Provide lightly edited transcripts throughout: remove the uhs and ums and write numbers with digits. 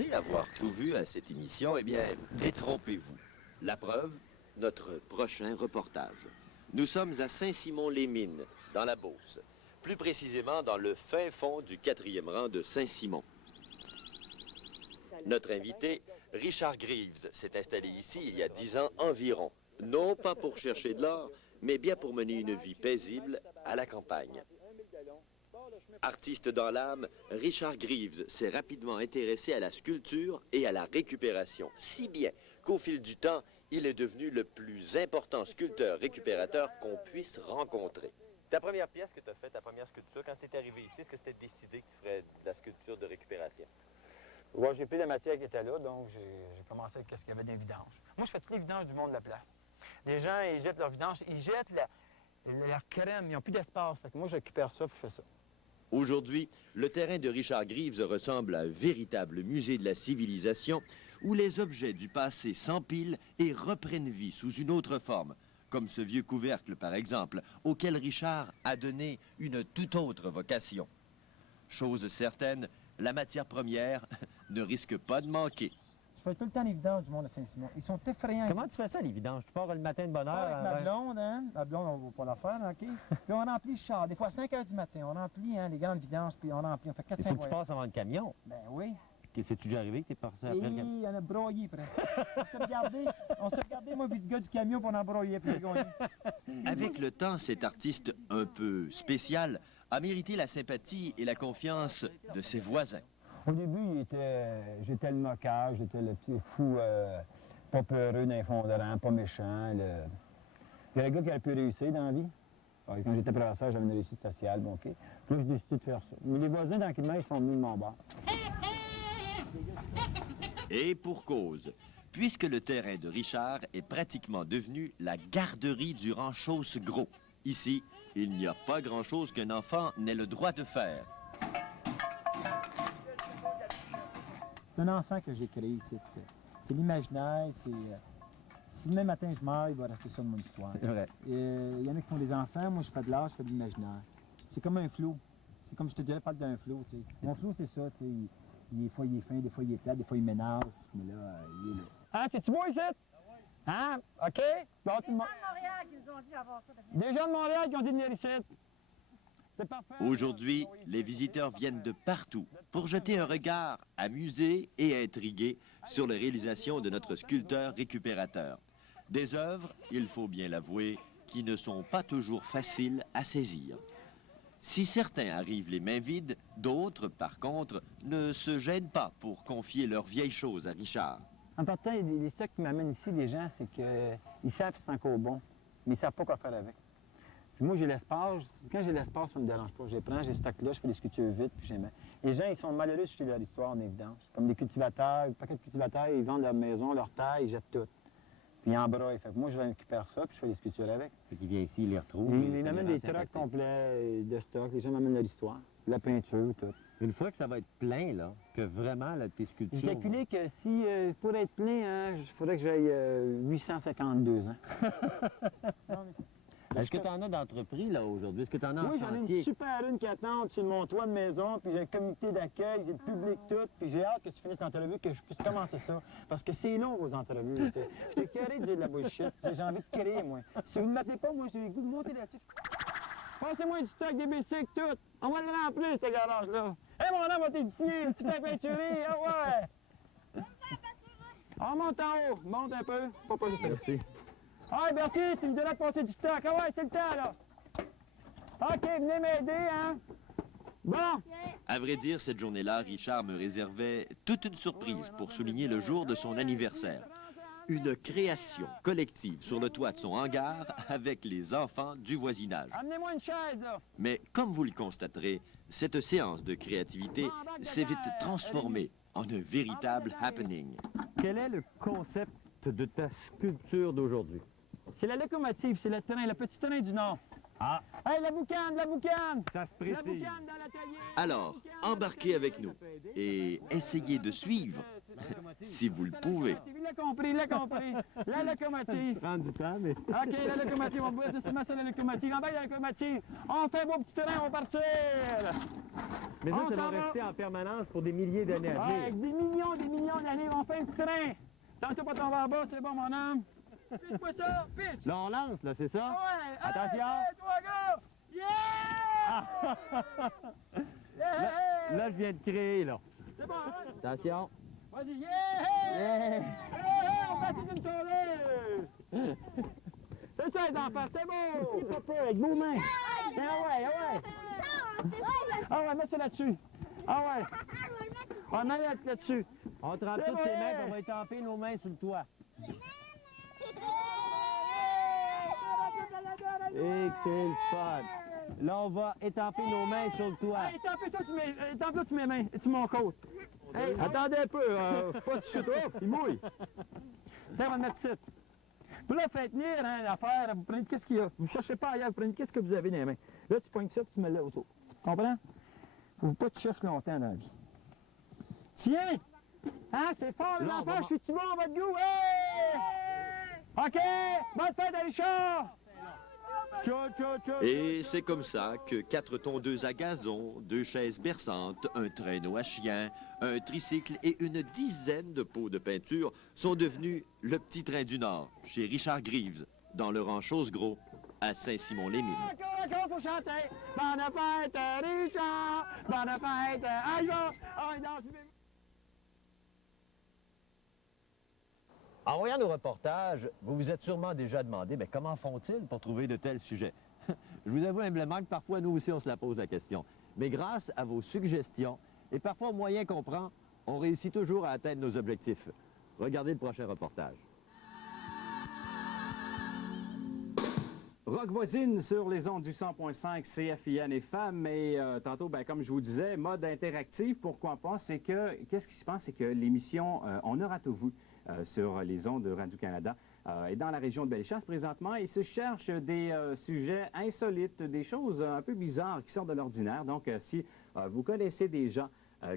pensez avoir tout vu à cette émission, eh bien, détrompez-vous. La preuve, notre prochain reportage. Nous sommes à Saint-Simon-les-Mines, dans la Beauce. Plus précisément dans le fin fond du 4e rang de Saint-Simon. Notre invité, Richard Greaves, s'est installé ici il y a 10 ans environ. Non pas pour chercher de l'or, mais bien pour mener une vie paisible à la campagne. Artiste dans l'âme, Richard Greaves s'est rapidement intéressé à la sculpture et à la récupération, si bien qu'au fil du temps, il est devenu le plus important sculpteur-récupérateur qu'on puisse rencontrer. Ta première pièce que tu as faite, ta première sculpture, quand tu es arrivé ici, est-ce que c'était décidé que tu ferais de la sculpture de récupération? Oui, j'ai pris la matière qui était là, donc j'ai commencé avec ce qu'il y avait des vidanges. Moi, je fais toutes les vidanges du monde de la place. Les gens, ils jettent leurs vidanges, ils jettent leur crème, ils n'ont plus d'espace. Fait que moi, je récupère ça, puis je fais ça. Aujourd'hui, le terrain de Richard Greaves ressemble à un véritable musée de la civilisation où les objets du passé s'empilent et reprennent vie sous une autre forme, comme ce vieux couvercle par exemple, auquel Richard a donné une toute autre vocation. Chose certaine, la matière première ne risque pas de manquer. Je fais tout le temps les vidanges du monde de Saint-Simon. Ils sont effrayants. Comment tu fais ça, les vidanges? Tu pars le matin de bonne heure? Avec ma blonde, hein? Ma blonde, on va pas la faire, OK? Puis on remplit le char. Des fois, à 5 h du matin, on remplit les grandes vidanges, puis on remplit. On fait 4-5 Il faut que tu passes avant le camion. Ben oui. C'est-tu déjà arrivé que tu es passé après Et le camion? il y en a broyé, presque. On s'est regardé, moi, puis le gars du camion, puis on en broyait, puis j'ai gagné. Avec le temps, cet artiste un peu spécial a mérité la sympathie et la confiance de ses voisins. Au début, j'étais le moqueur, j'étais le petit fou pas peureux dans les fonds de rang, pas méchant. Il y a le gars qui aurait pu réussir dans la vie. Alors, quand j'étais professeur, j'avais une réussite sociale, bon, OK. Puis là, j'ai décidé de faire ça. Mais les voisins, tranquillement, ils sont venus de mon bord. Et pour cause, puisque le terrain de Richard est pratiquement devenu la garderie du rang Chausse-Gros. Ici, il n'y a pas grand-chose qu'un enfant n'ait le droit de faire. C'est un enfant que j'ai créé ici. C'est l'imaginaire, c'est... si demain matin je meurs, il va rester ça de mon histoire. C'est vrai. Il y en a qui font des enfants, moi je fais de l'art, je fais de l'imaginaire. C'est comme un flot. C'est comme je te dirais, parle d'un flot, tu sais. Mon flot, c'est ça, tu sais. Des fois, il est fin, des fois, il est plat, des fois, il m'énerve, mais là, il est là. Ah, c'est-tu beau ici? Hein? OK? Bon, tout le monde... Des gens de Montréal qui ont dit de venir ici. C'est parfait. Aujourd'hui, les visiteurs viennent de partout pour jeter un regard amusé et intrigué sur les réalisations de notre sculpteur récupérateur. Des œuvres, il faut bien l'avouer, qui ne sont pas toujours faciles à saisir. Si certains arrivent les mains vides, d'autres, par contre, ne se gênent pas pour confier leurs vieilles choses à Richard. En partant, les stocks qui m'amènent ici, les gens, c'est qu'ils savent que c'est encore bon, mais ils ne savent pas quoi faire avec. Puis moi, j'ai l'espace. Quand j'ai l'espace, ça ne me dérange pas. Je les prends, j'ai ce stock-là, je fais des sculptures vite, puis j'aime. Les gens, ils sont malheureux sur leur histoire, en évidence. Comme des cultivateurs, un paquet de cultivateurs, ils vendent leur maison, leur terre, ils jettent tout. Puis ils embroillent. Fait que moi, je récupère ça, puis je fais des sculptures avec. Fait qu'il vient ici, il les retrouve. Ils m'amènent des trucks complets de stock. Les gens m'amènent leur histoire, la peinture, tout. Une fois que ça va être plein, là, que vraiment, là, tes sculptures... J'ai calculé que si, pour être plein, hein, il faudrait que j'aille 852 ans. Est-ce que tu en as d'entrepris, là, aujourd'hui? Est-ce que tu en as en Oui, j'en ai chantier? une super une qui attend sur mon toit de maison, puis j'ai un comité d'accueil, j'ai le public tout, puis j'ai hâte que tu finisses l'entrevue, que je puisse commencer ça. Parce que c'est long, vos entrevues, tu sais. Je t'ai carré de dire de la bullshit, tu sais, j'ai envie de créer, moi. Si vous ne m'appelez pas, moi, j'ai le goût de monter là-dessus. Passez-moi du stock, des bicycles, tout. On va le remplir, ce garage-là. Hé, mon homme va t'éditer, tu fais peinturer, ah ouais! On monte en haut, monte un peu, pas juste merci. Ah, Bertie, tu me diras de passer du stock. Ah ouais, c'est le temps, là. OK, venez m'aider, hein. Bon. À vrai dire, cette journée-là, Richard me réservait toute une surprise pour souligner le jour de son anniversaire. Une création collective sur le toit de son hangar avec les enfants du voisinage. Amenez-moi une chaise, là. Mais comme vous le constaterez, cette séance de créativité s'est vite transformée en un véritable happening. Quel est le concept de ta sculpture d'aujourd'hui? C'est la locomotive, c'est le train, le petit train du Nord. Ah! Hey, la boucane, la boucane! Ça se La précise. boucane dans l'atelier! Alors, embarquez avec nous et essayez de suivre, si vous le pouvez. Il l'a compris, il l'a compris. La locomotive. Prends du temps, mais... OK, la locomotive, on va dire seulement ça, la locomotive. En bas, la locomotive. On fait beau petit train, on va partir! Mais ça, On ça va s'en va. rester en permanence pour des milliers d'années à Avec venir. des millions d'années, on fait un petit train. Attention pas tomber en bas, c'est bon, mon homme. Pitch-moi ça, pitch. Là, on lance, là, c'est ça? Ouais, Attention. Hey, toi, gars. Yeah! Yeah! Là, je viens de créer, là. C'est bon, hein? Attention. Vas-y, yeah! Yeah! Hey, on fait une tournée! C'est ça, les enfants, c'est beau! Pas peur, avec vos mains! Ah ouais, ah ouais! Ah ouais, mets ça là-dessus! Ah ouais! On va mettre là-dessus! On trempe C'est toutes ses vrai. mains, puis on va étamper nos mains sur le toit. Et que c'est le fun. Là, on va étamper nos mains sur le toit. Hey, étampez ça sur mes mains, sur mon côte! Hey, attendez un peu, pas de chute, oh, il mouille! Tiens, on va le mettre ici. Puis là, faites tenir hein, l'affaire, vous prenez qu'est-ce qu'il y a. Vous ne cherchez pas ailleurs, vous prenez qu'est-ce que vous avez dans les mains. Là, tu pognes ça, puis tu mets là autour. Tu comprends? Faut pas que tu cherches longtemps dans la vie. Tiens! Hein, c'est fort, les Là, on enfants, va- je suis-tu bon à votre goût? Hey! OK! Bonne fête à Richard! Tchou, tchou, tchou. Et c'est comme ça que 4 tondeuses à gazon, 2 chaises berçantes, un traîneau à chien, un tricycle et une dizaine de pots de peinture sont devenus le petit train du Nord, chez Richard Greaves, dans le rang Chosegros, à Saint-Simon-les-Mines. Encore, faut chanter! Bonne fête, Richard! Bonne fête! Ah, il va! Ah, il danse! En voyant nos reportages, vous vous êtes sûrement déjà demandé, mais comment font-ils pour trouver de tels sujets? Je vous avoue humblement que parfois, nous aussi, on se la pose la question. Mais grâce à vos suggestions, et parfois aux moyens qu'on prend, on réussit toujours à atteindre nos objectifs. Regardez le prochain reportage. Rock voisine sur les ondes du 100.5 CFIN et femmes. Et tantôt, ben, comme je vous disais, mode interactif, pourquoi pas, c'est que, qu'est-ce qui se passe, c'est que l'émission On aura tout vu sur les ondes de Radio-Canada est dans la région de Bellechasse présentement. Il se cherche des sujets insolites, des choses un peu bizarres qui sortent de l'ordinaire. Donc, si vous connaissez des gens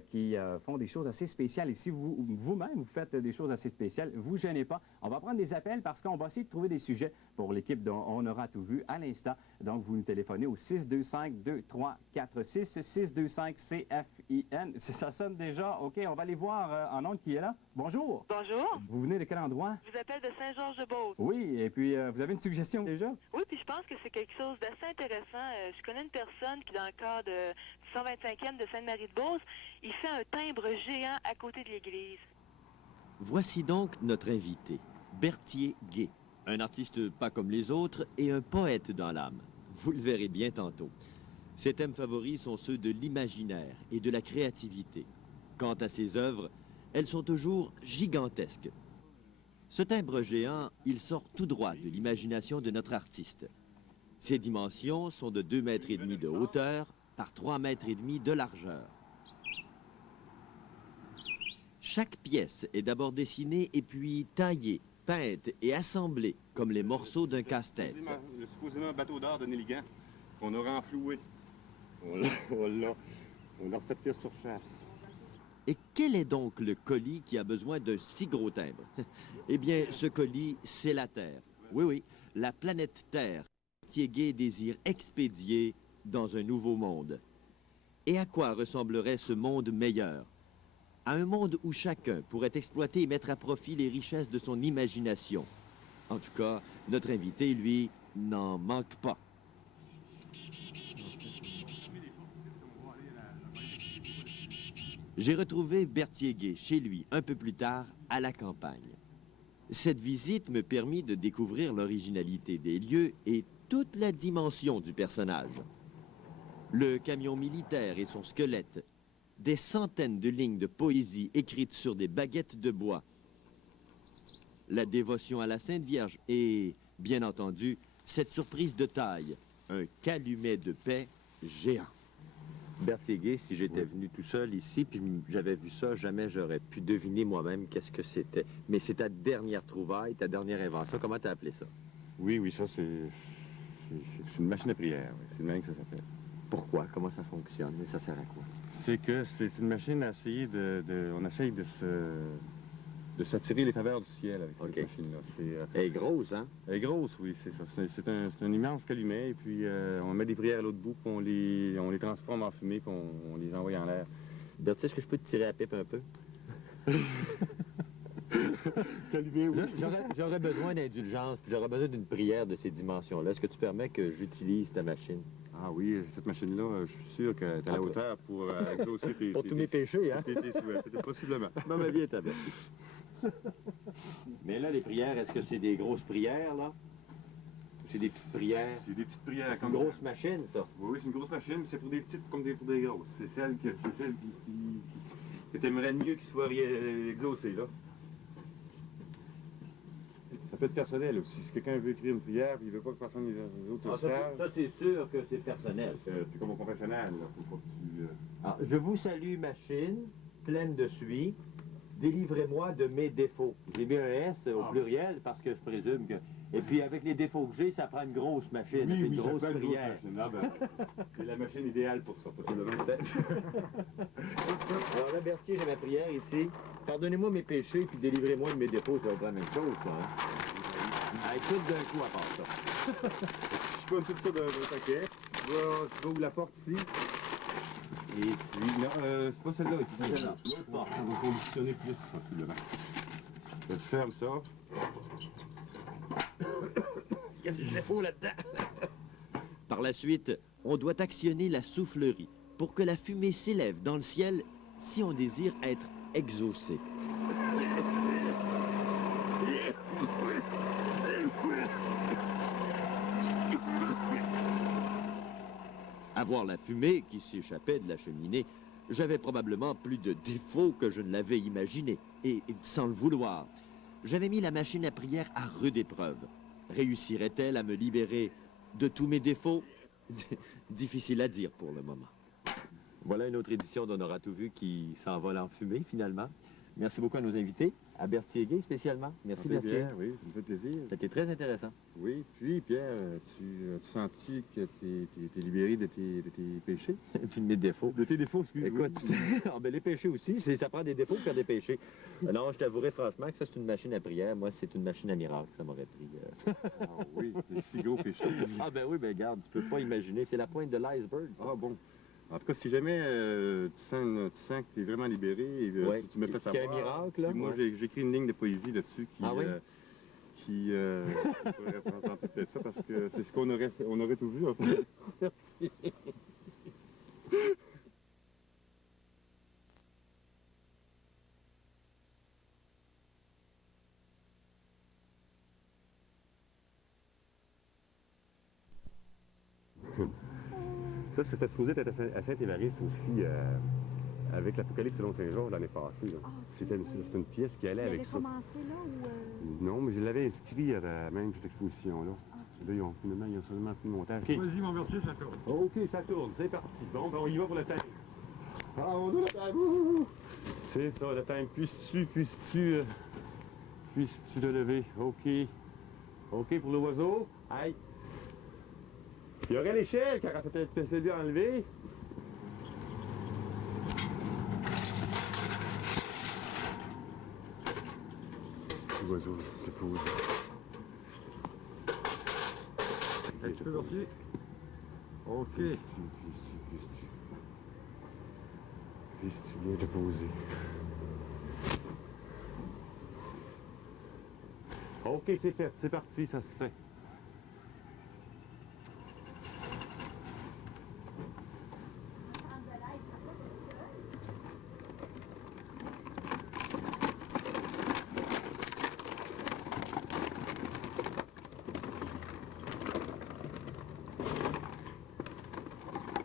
qui font des choses assez spéciales. Et si vous-même, vous faites des choses assez spéciales, vous gênez pas. On va prendre des appels parce qu'on va essayer de trouver des sujets pour l'équipe dont On aura tout vu à l'instant. Donc, vous nous téléphonez au 625-2346, 625-CFIN. Ça sonne déjà. OK, on va aller voir en ondes qui est là. Bonjour. Bonjour, Vous venez de quel endroit? je vous appelle de Saint-Georges-de-Beauce. Oui, et puis vous avez une suggestion déjà? Oui, puis je pense que c'est quelque chose d'assez intéressant. Je connais une personne qui, dans le cadre du 125e de Sainte-Marie-de-Beauce, il fait un timbre géant à côté de l'église. Voici donc notre invité, Berthier Gay, un artiste pas comme les autres et un poète dans l'âme. Vous le verrez bien tantôt. Ses thèmes favoris sont ceux de l'imaginaire et de la créativité. Quant à ses œuvres, elles sont toujours gigantesques. Ce timbre géant, il sort tout droit de l'imagination de notre artiste. Ses dimensions sont de 2,5 mètres de hauteur par 3,5 mètres de largeur. Chaque pièce est d'abord dessinée et puis taillée, peinte et assemblée comme les morceaux d'un casse-tête. Supposément bateau d'art de Néligan, qu'on a renfloué. On l'a refait surface. Et quel est donc le colis qui a besoin d'un si gros timbre? Eh bien, ce colis, c'est la Terre. Oui, oui, la planète Terre. Berthier Gay désire expédier dans un nouveau monde. Et à quoi ressemblerait ce monde meilleur? À un monde où chacun pourrait exploiter et mettre à profit les richesses de son imagination. En tout cas, notre invité, lui, n'en manque pas. J'ai retrouvé Berthier Gay chez lui un peu plus tard à la campagne. Cette visite me permit de découvrir l'originalité des lieux et toute la dimension du personnage. Le camion militaire et son squelette, des centaines de lignes de poésie écrites sur des baguettes de bois, la dévotion à la Sainte Vierge et, bien entendu, cette surprise de taille, un calumet de paix géant. Berthier Gay, si j'étais venu tout seul ici, puis j'avais vu ça, jamais j'aurais pu deviner moi-même qu'est-ce que c'était. Mais c'est ta dernière trouvaille, ta dernière invention. Comment t'as appelé ça? Oui, ça, c'est une machine à prière. Oui. C'est le même que ça s'appelle. Pourquoi? Comment ça fonctionne? Et ça sert à quoi? C'est que c'est une machine à essayer on essaye de de s'attirer les faveurs du ciel avec cette OK. machine-là. Elle est grosse, hein? Elle est grosse, oui, c'est ça. C'est un immense calumet, et puis on met des prières à l'autre bout, puis on les transforme en fumée, puis on les envoie en l'air. Bertie, est-ce que je peux te tirer la pipe un peu? Calumet, oui. J'aurais besoin d'indulgence, puis j'aurais besoin d'une prière de ces dimensions-là. Est-ce que tu permets que j'utilise ta machine? Ah oui, cette machine-là, je suis sûr que tu à la hauteur pour exaucer tes... Pour tous mes péchés, hein? tes souhaits, possiblement. Non, mais viens, ta Bertie. Mais là, les prières, est-ce que c'est des grosses prières, là? Ou c'est des petites prières? C'est des petites prières Une comme... grosse machine, ça. Oui, c'est une grosse machine, mais c'est pour des petites comme pour des grosses. C'est celle que tu aimerais mieux qu'il soit exaucé, là. Ça peut être personnel aussi. Si quelqu'un veut écrire une prière et il veut pas que personne les autres se servent, ça, c'est sûr que c'est personnel. c'est comme au confessionnal, là. Faut pas que tu... Alors, je vous salue, machine, pleine de suie. Délivrez-moi de mes défauts. J'ai mis un S au pluriel parce que je présume que... Et puis, avec les défauts que j'ai, ça prend une grosse machine, Oui, une ça grosse peut être une grosse prière. machine. Ah, ben, c'est la machine idéale pour ça, possiblement peut-être. Alors là, Berthier, j'ai ma prière ici. Pardonnez-moi mes péchés, puis délivrez-moi de mes défauts. Ça va pas la même chose, ça. Hein? Allez, tout d'un coup à part ça. Je colle tout ça d'un paquet. Tu vas ouvrir la porte ici. Et puis, non, c'est pas celle-là. C'est celle-là. On va conditionner plus, possiblement. Je ferme ça. Il y a des défauts là-dedans. Par la suite, on doit actionner la soufflerie pour que la fumée s'élève dans le ciel si on désire être exaucé. À voir la fumée qui s'échappait de la cheminée, j'avais probablement plus de défauts que je ne l'avais imaginé, et sans le vouloir. J'avais mis la machine à prière à rude épreuve. Réussirait-elle à me libérer de tous mes défauts? Difficile à dire pour le moment. Voilà une autre édition d'On aura tout vu qui s'envole en fumée, finalement. Merci beaucoup à nos invités, à Berthier-Gay spécialement. Merci, Ça fait Berthier. bien, oui, ça me fait plaisir. C'était très intéressant. Oui, puis Pierre, tu senti que tu es libéré de tes péchés? Et puis de mes défauts. De tes défauts, excuse-moi. Écoute, ah, ben, les péchés aussi, ça prend des défauts pour faire des péchés. Non, je t'avouerai franchement que ça, c'est une machine à prière. Moi, c'est une machine à miracle. Ça m'aurait pris... Ah oui, tes si gros péchés. Ah ben oui, ben regarde, tu peux pas imaginer. C'est la pointe de l'iceberg, ça. Ah bon. En tout cas, si jamais tu sens que tu es vraiment libéré, Ouais, tu me fais qu'il y a savoir. un miracle, là. Puis moi, Ouais. j'écris une ligne de poésie là-dessus qui... Ah oui? Qui pourrait représenter peut-être ça, parce que c'est ce qu'on aurait tout vu. En fait. Merci. Ça, c'était supposé être à Saint-Évariste aussi, avec l'Apocalypse selon Saint-Georges l'année passée. Là. C'était une pièce qui allait avec ça. commencé là ou... Non, mais je l'avais inscrit à même cette exposition-là. Là, finalement, ils ont seulement fait le montage. Okay. Vas-y, mon Berthier, ça tourne. OK, ça tourne, c'est parti. Bon, ben, on y va pour le time. Ah, on a le time. Ouh. C'est ça, le time. Puisses-tu te lever? OK. OK pour l'oiseau. Aïe. Il y aurait l'échelle car on peut peut-être dû enlever. Petit oiseau, je te pose. Un petit peu, Berthier. OK. Puisses-tu bien te poser. OK, c'est fait, c'est parti, ça se fait.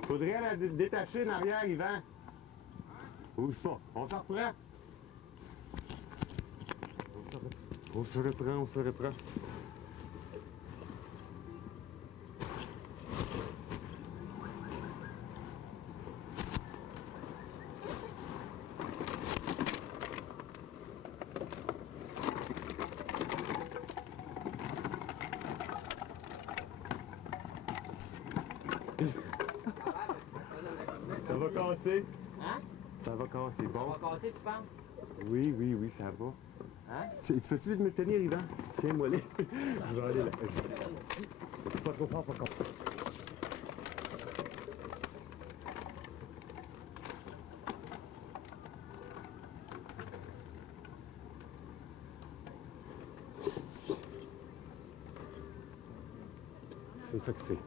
Faudrait la détacher en arrière, Yvan. Bouge pas. On s'en reprend. On se reprend. Ça va casser. Hein? Ça va casser. Bon. On va casser, tu penses? Oui, oui, oui, ça va. Hein? Tu peux-tu me tenir, Yvan? Tiens-moi là. Je vais aller là. Pas trop fort, pas contre. C'est ça que c'est.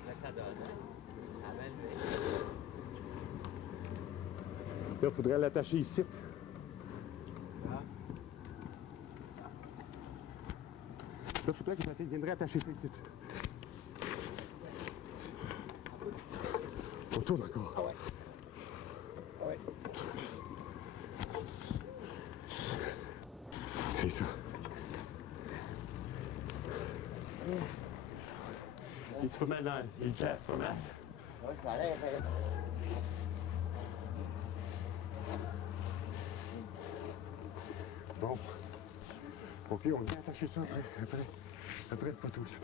C'est ça que ça donne, hein? Là, il faudrait l'attacher ici. Là, il faudrait qu'il viendrait attacher ça ici. On tourne encore. Ah ouais. Ah ouais. C'est ça. Et tu peux mettre dans les caisses, pas mal. Ouais, ça a l'air intéressant. Bon. OK, on vient attacher ça après le poteau. C'est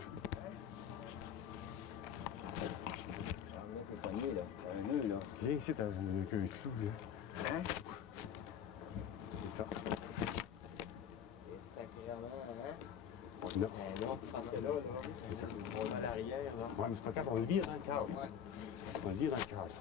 pogné, là. Un nœud, là. Viens ici, t'as un clou, là. Hein? C'est ça. Sacrément, hein? Non. Non, c'est parce que là, C'est ça. on est à l'arrière, là. Ouais, mais c'est pas grave, on le vire dans le cadre. Ouais. On le vire dans le cadre.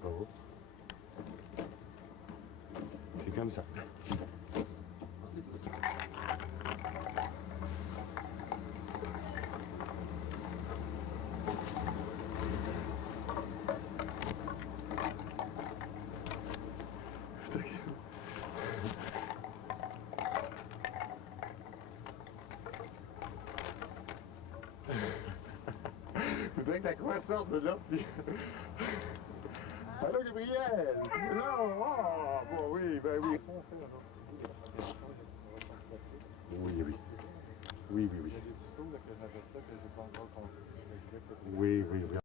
Bravo. C'est comme ça. Faudrait que la croix sorte de là. Puis... Allô, Gabriel! Non! Oh, bon, oui, ben oui. Oui, oui. Oui, oui, oui. Oui, oui, oui.